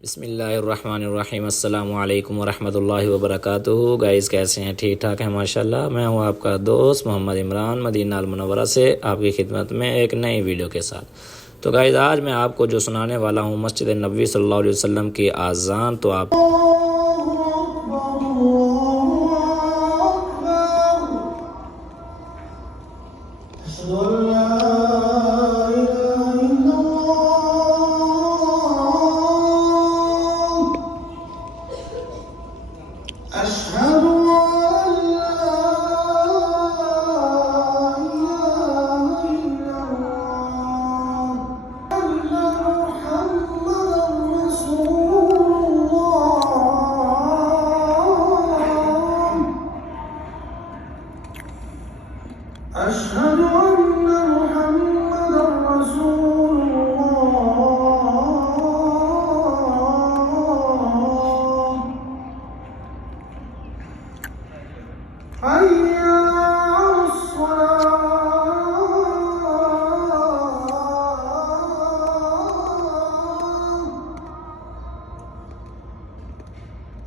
बिस्मिल्लाहिर्रहमानिर्रहीम अस्सलामु अलैकुम वरहमतुल्लाहि वबरकातुहू। गाइस कैसे हैं? ठीक ठाक हैं माशाल्लाह। मैं हूं आपका दोस्त मोहम्मद इमरान मदीना अल मुनव्वरा से आपकी खिदमत में एक नई वीडियो के साथ। तो गाइस आज मैं आपको जो सुनाने वाला हूं मस्जिद नबवी सल्लल्लाहु अलैहि वसल्लम की आज़ान। तो आप أشهد أن محمدا رسول الله حي على الصلاة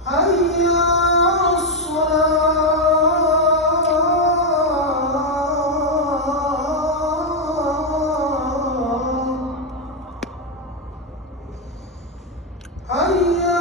حي على الصلاة حي